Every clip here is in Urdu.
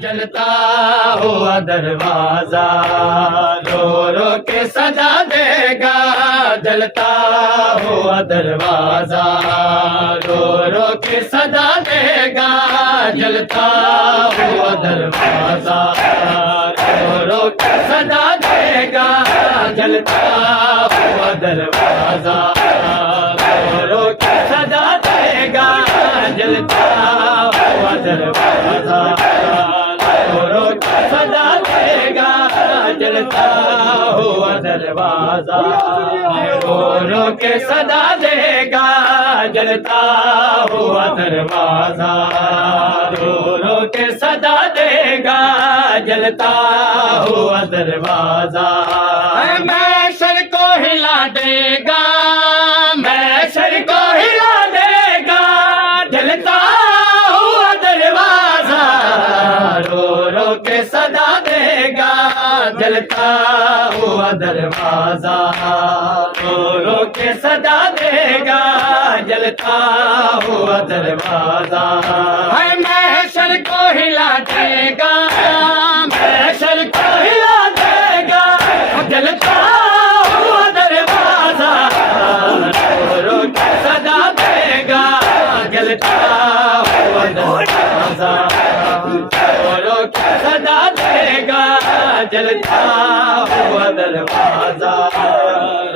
جلتا ہوا دروازہ رو رو کے صدا دے گا، جلتا ہوا دروازہ رو رو کے صدا دے گا، جلتا ہوا دروازہ رو رو کے صدا دے گا، جلتا ہوا دروازہ رو رو کے صدا دے گا، جلتا ہوا دروازہ صدا دے گا، جلتا ہوا دروازہ رو رو کے صدا دے گا، جلتا ہوا دروازہ رو رو کے صدا دے گا، جلتا ہوا دروازہ محشر کو ہلا دے گا، محشر کو ہلا دے گا، جلتا ہوا دروازہ رو رو کے صدا دے گا، جلتا ہوا دروازہ رو رو کے صدا دے گا، جلتا ہوا دروازہ محشر کو ہلا دے گا، محشر کو ہلا دے گا، جلتا ہوا دروازہ رو رو کے صدا دے گا، جلتا ہوا دروازہ صدا دے گا، جلتا ہوا دروازہ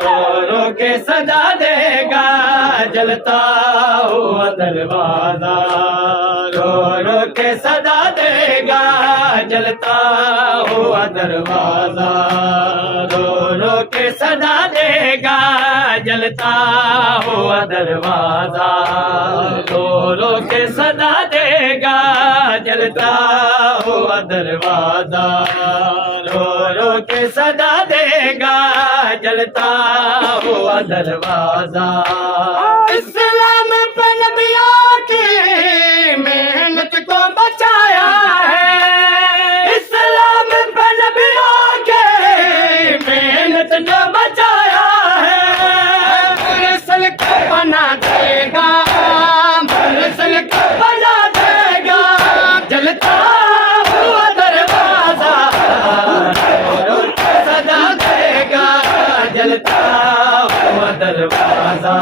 رو رو کے صدا دے گا، جلتا ہوا دروازہ رو رو کے صدا دے گا، جلتا ہوا دروازہ رو رو کے صدا دے گا، جلتا ہوا دروازہ رو رو کے صدا دے گا، جلتا ہوا دروازہ رو رو کے صدا دے گا، جلتا ہوا دروازہ اسلام پہ نبیوں کی محنت کو بچایا ہے، اسلام پہ نبیوں کی محنت کو بچایا ہے، مرسل کو بنا دے گا، مرسل کو بنا دے گا، جلتا ہوا دروازہ رو رو کے صدا دے گا، جلتا ہوا دروازہ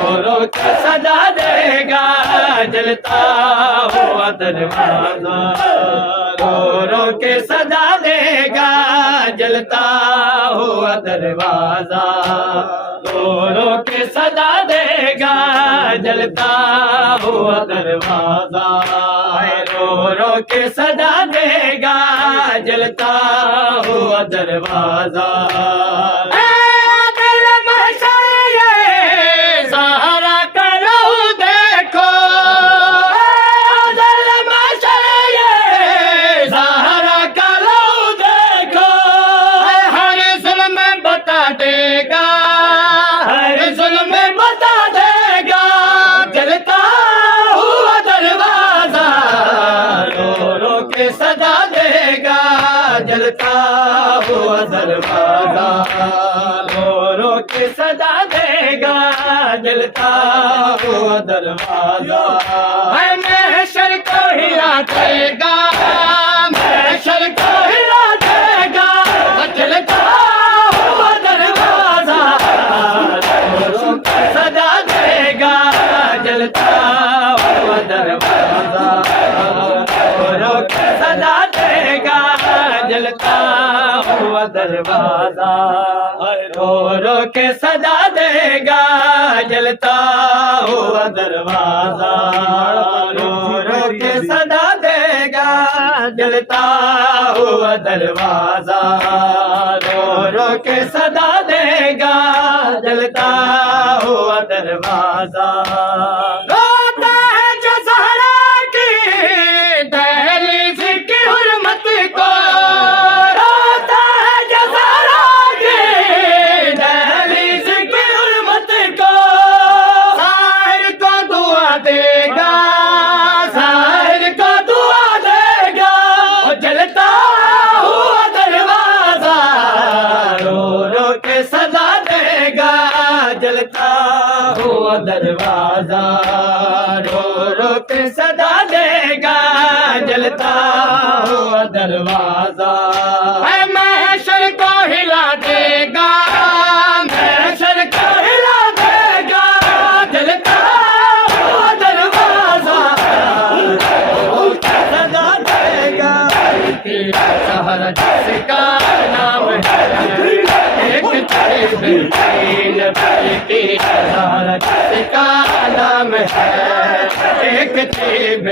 رو رو کے صدا دے گا، جلتا ہوا دروازہ رو رو کے صدا دے گا، جلتا ہوا دروازہ رو رو کے صدا دے گا، جلتا ہوا دروازہ رو رو کے صدا دے گا، جلتا ہوا دروازہ سہارا کرو دیکھو، سہارا کرو دیکھو، ہر ظلم بتا دے گا، ہر ظلم بتا دے گا، جلتا ہوا دروازہ رو رو کے صدا دے گا، جلتا ہوا دروازہ رو رو کے صدا دے گا، جلتا ہوا دروازہ محشر کو ہلا دے گا، محشر کو ہلا دے گا، جلتا ہوا دروازہ رو رو کے صدا دے گا، جلتا ہوا دروازہ رو رو کے صدا دے گا، جلتا ہوا دروازہ رو رو کے صدا دے گا، جلتا ہوا دروازہ رو رو کے صدا دے گا، جلتا ہوا دروازہ رو رو کے صدا دے گا، جلتا ہوا دروازہ روتا ہے جو زہرا کی دہلیز کی حرمت کو، روتا ہے جو زہرا کی دہلیز کی حرمت کو، ظاہر کو دعا دے گا، ظاہر کو دعا دے گا، جلتا ہوا دروازہ جلتا ہوا دروازہ رو رو کے صدا دے گا جلتا ہوا دروازہ اے محشر کو ہلا دے گا محشر کو ہلا دے گا جلتا ہوا دروازہ صدا دے گا شہر جس کا نام ہے ایک تین کی شہر جس کا نام ہے ایک تین